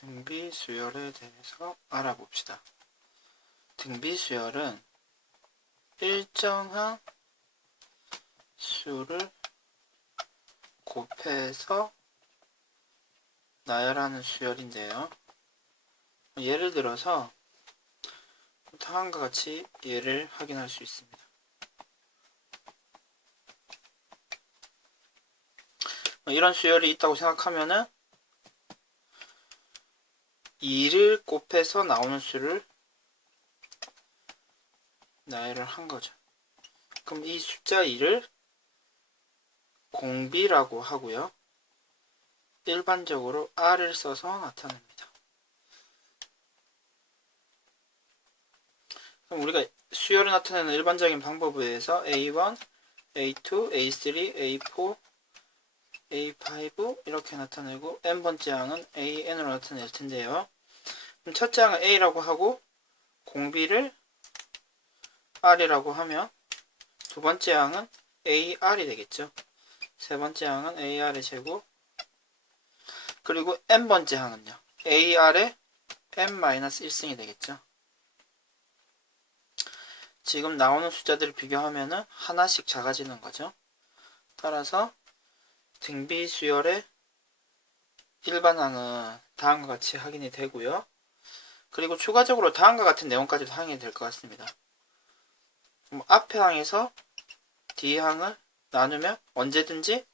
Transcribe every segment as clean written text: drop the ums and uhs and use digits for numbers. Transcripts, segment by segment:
등비 수열에 대해서 알아봅시다. 등비 수열은 일정한 수를 곱해서 나열하는 수열인데요. 예를 들어서 다음과 같이 예를 확인할 수 있습니다. 이런 수열이 있다고 생각하면은 2를 곱해서 나오는 수를 나열을 한 거죠. 그럼 이 숫자 2를 공비라고 하고요. 일반적으로 R을 써서 나타냅니다. 그럼 우리가 수열을 나타내는 일반적인 방법에 의해서 A1, A2, A3, A4, A5 이렇게 나타내고 n번째 항은 AN으로 나타낼 텐데요. 그럼 첫째 항은 A라고 하고 공비를 R이라고 하면 두 번째 항은 AR이 되겠죠. 세 번째 항은 AR의 제곱 그리고 n번째 항은요. AR의 n-1승이 되겠죠. 지금 나오는 숫자들을 비교하면은 하나씩 작아지는 거죠. 따라서 등비 수열의 일반항은 다음과 같이 확인이 되고요. 그리고 추가적으로 다음과 같은 내용까지도 확인이 될 것 같습니다. 앞에 항에서 뒤에 항을 나누면 언제든지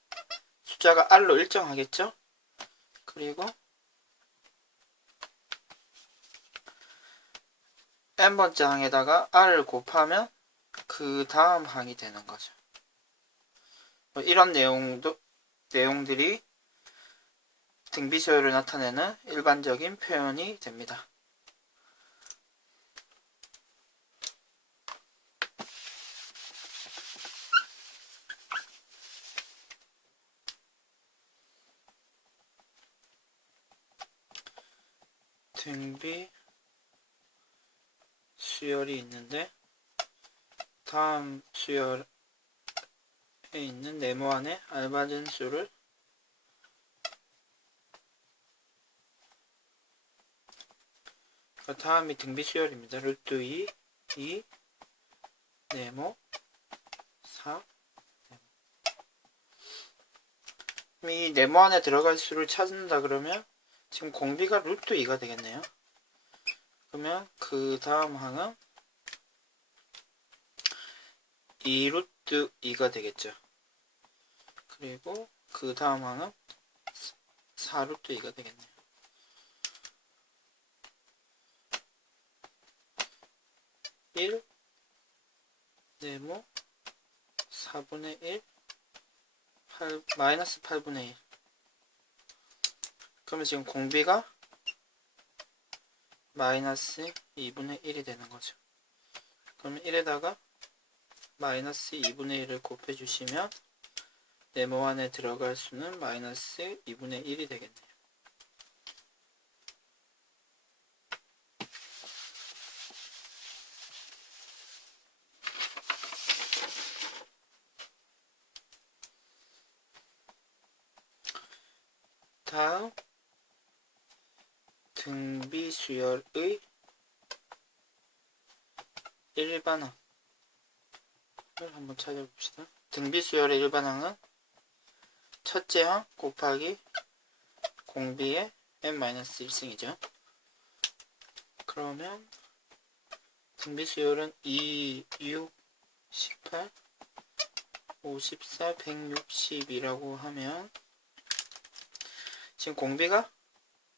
숫자가 R로 일정하겠죠. 그리고 n번째 항에다가 R을 곱하면 그 다음 항이 되는 거죠. 이런 내용들이 등비 수열을 나타내는 일반적인 표현이 됩니다. 등비 수열이 있는데 다음 수열에 있는 네모안의 알맞은 수를 다음이 등비 수열입니다. 루트 2, 2, 네모, 4, 네모. 이 네모 안에 들어갈 수를 찾는다 그러면 지금 공비가 루트 2가 되겠네요. 그러면 그 다음 항은 2루트 2가 되겠죠. 그리고 그 다음 항은 4루트 2가 되겠네요. (1) 네모 4분의 1 마이너스 8분의 1 그러면 지금 공비가 마이너스 2분의 1이 되는 거죠. 그러면 1에다가 마이너스 2분의 1을 곱해주시면 네모 안에 들어갈 수는 마이너스 2분의 1이 되겠네요. 다음 등비 수열의 일반항을 한번 찾아봅시다. 등비 수열의 일반항은 첫째 항 곱하기 공비의 n-1승이죠. 그러면 등비 수열은 2, 6, 18, 54, 160이라고 하면 지금 공비가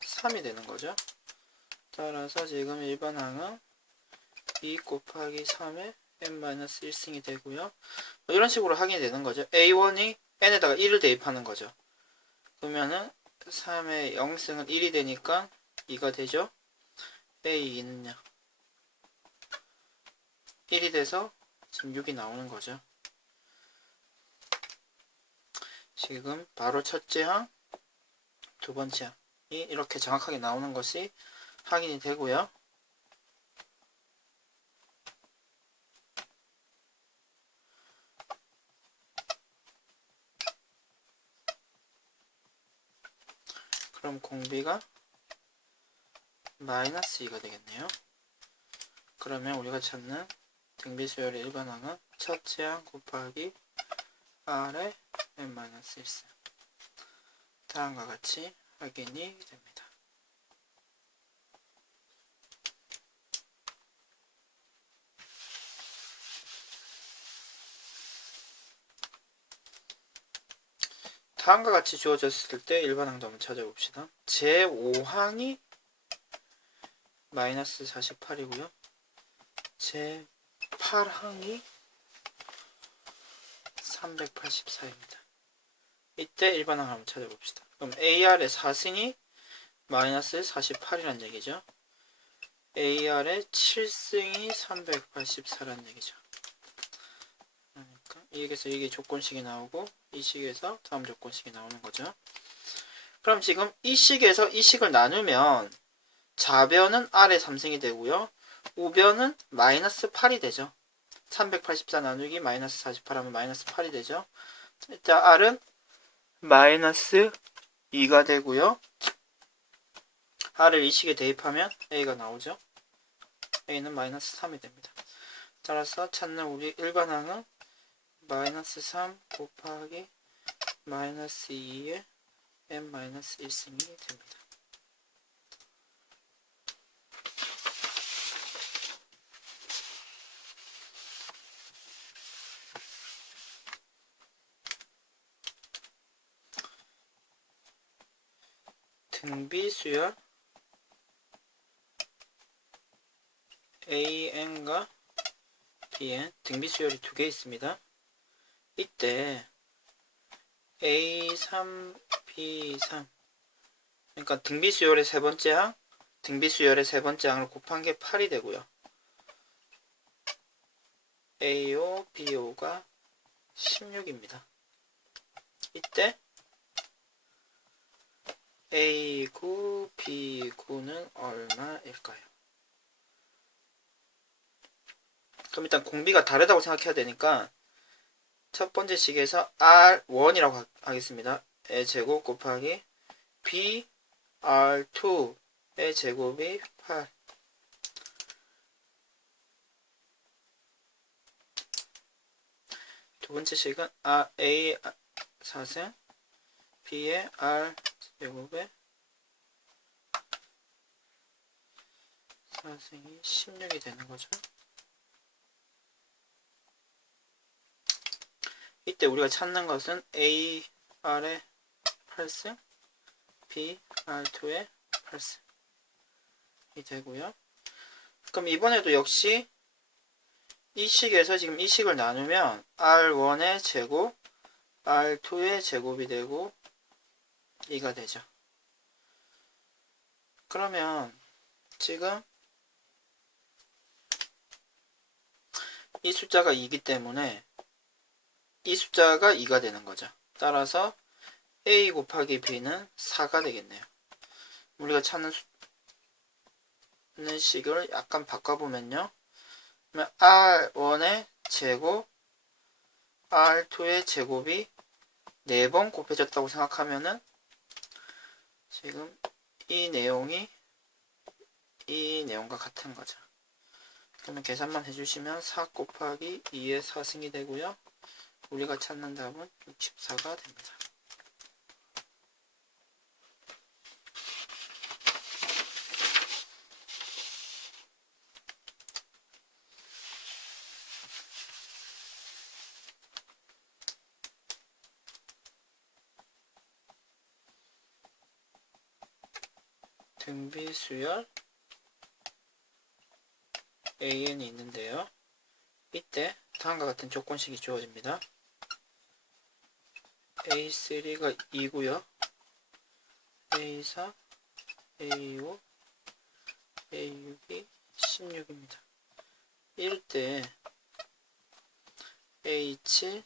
3이 되는 거죠. 따라서 지금 일반항은 2 곱하기 3의 n-1승이 되고요. 이런 식으로 확인이 되는 거죠. A1이 n에다가 1을 대입하는 거죠. 그러면은 3의 0승은 1이 되니까 2가 되죠. A2는요. 1이 돼서 지금 6이 나오는 거죠. 지금 바로 첫째 항, 두 번째 항이 이렇게 정확하게 나오는 것이 확인이 되고요. 그럼 공비가 마이너스 2가 되겠네요. 그러면 우리가 찾는 등비수열의 일반항은 첫째 항 곱하기 R의 n-1승. 다음과 같이 확인이 됩니다. 다음과 같이 주어졌을 때 일반항도 한번 찾아봅시다. 제5항이 마이너스 48이고요. 제8항이 384입니다. 이때 일반항 한번 찾아봅시다. 그럼 AR의 4승이 마이너스 48이란 얘기죠. AR의 7승이 384란 얘기죠. 그러니까 여기서 이게 조건식이 나오고 이 식에서 다음 조건식이 나오는 거죠. 그럼 지금 이 식에서 이 식을 나누면 좌변은 R의 3승이 되고요. 우변은 마이너스 8이 되죠. 384 나누기 마이너스 48 하면 마이너스 8이 되죠. 일단 R은 마이너스 2가 되고요. R을 이 식에 대입하면 A가 나오죠. A는 마이너스 3이 됩니다. 따라서 찾는 우리 일반항은 마이너스 3 곱하기 마이너스 2의 n-1승이 됩니다. 등비수열 AN과 BN 등비수열이 두 개 있습니다. 이때 A3, B3 그러니까 등비수열의 세 번째 항, 등비수열의 세 번째 항을 곱한 게 8이 되고요. AO, BO가 16입니다. 이때 A9, B9는 얼마일까요? 그럼 일단 공비가 다르다고 생각해야 되니까 첫 번째 식에서 R1이라고 하겠습니다. 의 제곱 곱하기 BR2의 제곱이 8. 두 번째 식은 A 4승 B의 R 제곱에 4승이 16이 되는 거죠. 이때 우리가 찾는 것은 AR의 8승, BR2의 8승이 되고요. 그럼 이번에도 역시 이 식에서 지금 이 식을 나누면 R1의 제곱, R2의 제곱이 되고 2가 되죠. 그러면 지금 이 숫자가 2이기 때문에 이 숫자가 2가 되는 거죠. 따라서 A 곱하기 B는 4가 되겠네요. 우리가 찾는 식을 약간 바꿔보면요. 그러면 R1의 제곱, R2의 제곱이 4번 곱해졌다고 생각하면은 지금 이 내용이 이 내용과 같은 거죠. 그러면 계산만 해주시면 4 곱하기 2의 4승이 되고요. 우리가 찾는 답은 64가 됩니다. 등비수열 AN이 있는데요. 이때 다음과 같은 조건식이 주어집니다. A3가 2고요. A4, A5, A6이 16입니다. 이럴 때 A7,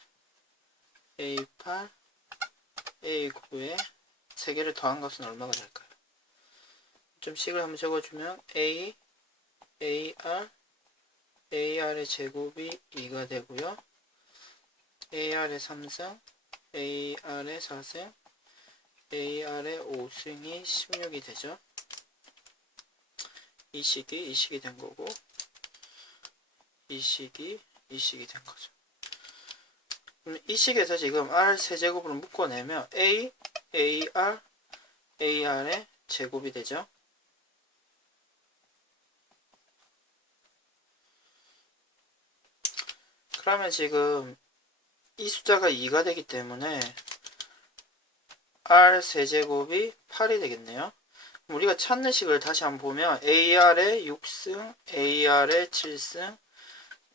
A8, A9에 3개를 더한 것은 얼마가 될까요? 좀 식을 한번 적어주면 A, AR, AR의 제곱이 2가 되고요. AR의 3승, AR의 4승, AR의 5승이 16이 되죠. 이 식이 된 거고, 이 식이 된 거죠. 그럼 이 식에서 지금 r 세제곱을 묶어내면 a, ar, ar의 제곱이 되죠. 그러면 지금 이 숫자가 2가 되기 때문에 r 세제곱이 8이 되겠네요. 우리가 찾는 식을 다시 한번 보면 ar의 6승, ar의 7승,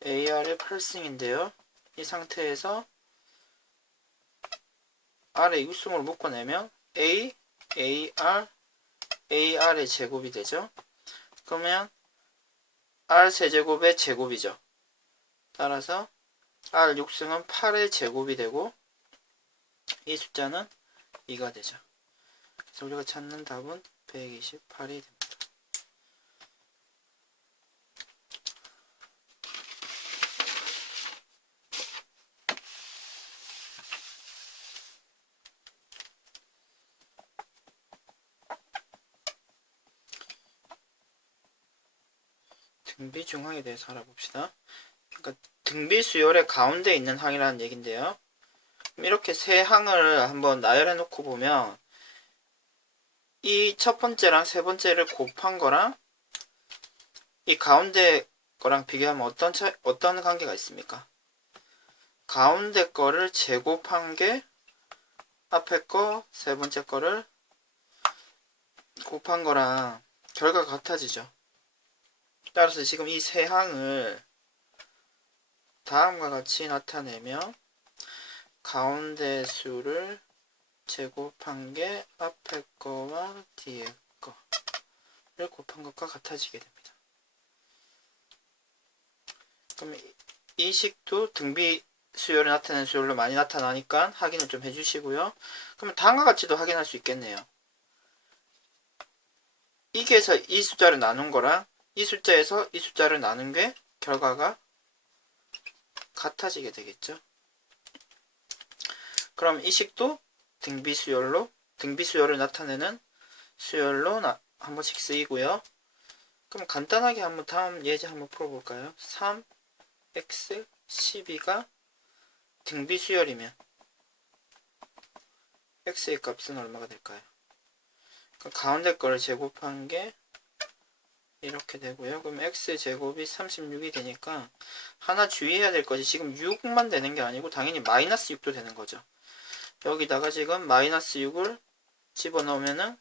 ar의 8승인데요. 이 상태에서 r의 6승을 묶어내면 a, ar, ar의 제곱이 되죠. 그러면 r 세제곱의 제곱이죠. 따라서 r 6승은 8의 제곱이 되고 이 숫자는 2가 되죠. 그래서 우리가 찾는 답은 128이 됩니다. 등비중항에 대해서 알아봅시다. 그러니까 등비수열의 가운데 있는 항이라는 얘긴데요. 이렇게 세 항을 한번 나열해 놓고 보면 이 첫 번째랑 세 번째를 곱한 거랑 이 가운데 거랑 비교하면 어떤 관계가 있습니까? 가운데 거를 제곱한 게 앞에 거 세 번째 거를 곱한 거랑 결과가 같아지죠. 따라서 지금 이 세 항을 다음과 같이 나타내면 가운데 수를 제곱한 게 앞에 거와 뒤에 거를 곱한 것과 같아지게 됩니다. 그럼 이 식도 등비 수열을 나타내는 수열로 많이 나타나니까 확인을 좀 해주시고요. 그러면 다음과 같이도 확인할 수 있겠네요. 이게서 이 숫자를 나눈 거랑 이 숫자에서 이 숫자를 나눈 게 결과가 같아지게 되겠죠. 그럼 이 식도 등비수열을 나타내는 수열로 한 번씩 쓰이고요. 그럼 간단하게 한번 다음 예제 한번 풀어볼까요? 3x 12가 등비수열이면 x의 값은 얼마가 될까요? 그러니까 가운데 거를 제곱한 게 이렇게 되고요. 그럼 x제곱이 36이 되니까 하나 주의해야 될 것이 지금 6만 되는 게 아니고 당연히 마이너스 6도 되는 거죠. 여기다가 지금 마이너스 6을 집어넣으면은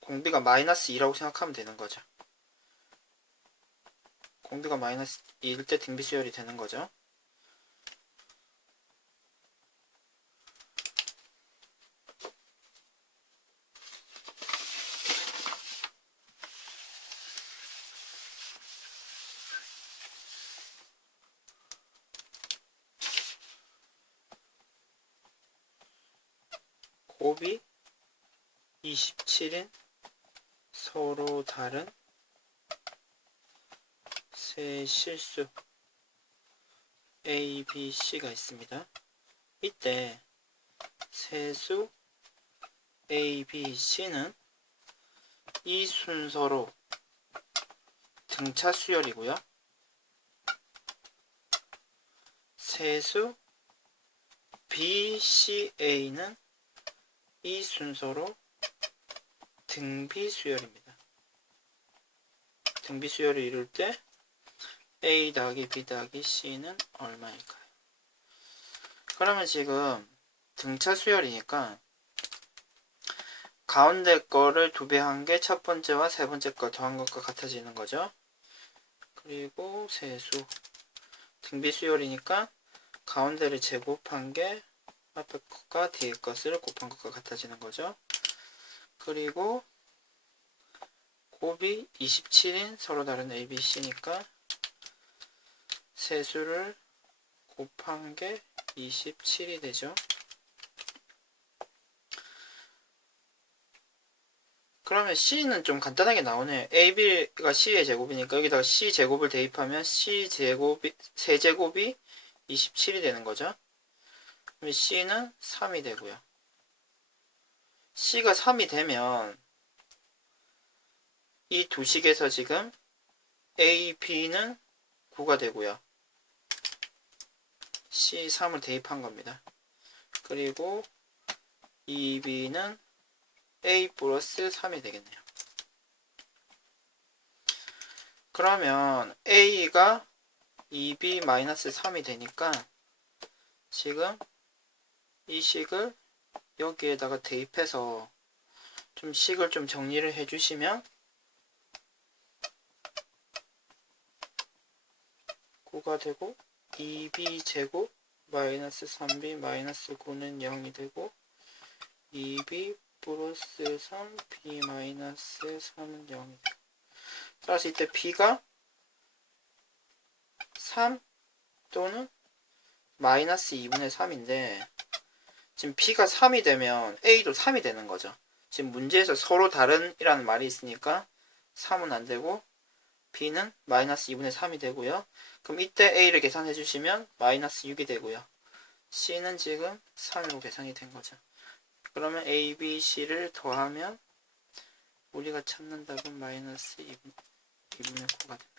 공비가 마이너스 2라고 생각하면 되는 거죠. 공비가 마이너스 2일 때 등비수열이 되는 거죠. 곱이 27인 서로 다른 세 실수 A, B, C가 있습니다. 이때 세수 A, B, C는 이 순서로 등차 수열이고요. 세수 B, C, A는 이 순서로 등비 수열입니다. 등비 수열을 이룰 때 A 더하기 B 더하기 C는 얼마일까요? 그러면 지금 등차 수열이니까 가운데 거를 2배 한 게 첫 번째와 세 번째 거 더한 것과 같아지는 거죠. 그리고 세수 등비 수열이니까 가운데를 제곱한 게 앞에 것과 뒤에 것을 곱한 것과 같아지는 거죠. 그리고 곱이 27인 서로 다른 A, B, C니까 세수를 곱한 게 27이 되죠. 그러면 C는 좀 간단하게 나오네요. AB가 C의 제곱이니까 여기다가 C 제곱을 대입하면 세제곱이 27이 되는 거죠. 그럼 C는 3이 되고요. C가 3이 되면 이 두 식에서 지금 A, B는 9가 되고요. C 3을 대입한 겁니다. 그리고 2B는 A 플러스 3이 되겠네요. 그러면 A가 2B 마이너스 3이 되니까 지금 이 식을 여기에다가 대입해서 좀 식을 좀 정리를 해주시면 9가 되고 2B 제곱 마이너스 3B 마이너스 9는 0이 되고 2B 플러스 3B 마이너스 3은 0이 되고 따라서 이때 B가 3 또는 마이너스 2분의 3인데 지금 B가 3이 되면 A도 3이 되는 거죠. 지금 문제에서 서로 다른 이라는 말이 있으니까 3은 안 되고 B는 마이너스 2분의 3이 되고요. 그럼 이때 A를 계산해 주시면 마이너스 6이 되고요. C는 지금 3으로 계산이 된 거죠. 그러면 A, B, C를 더하면 우리가 찾는 답은 마이너스 2분의 9가 됩니다.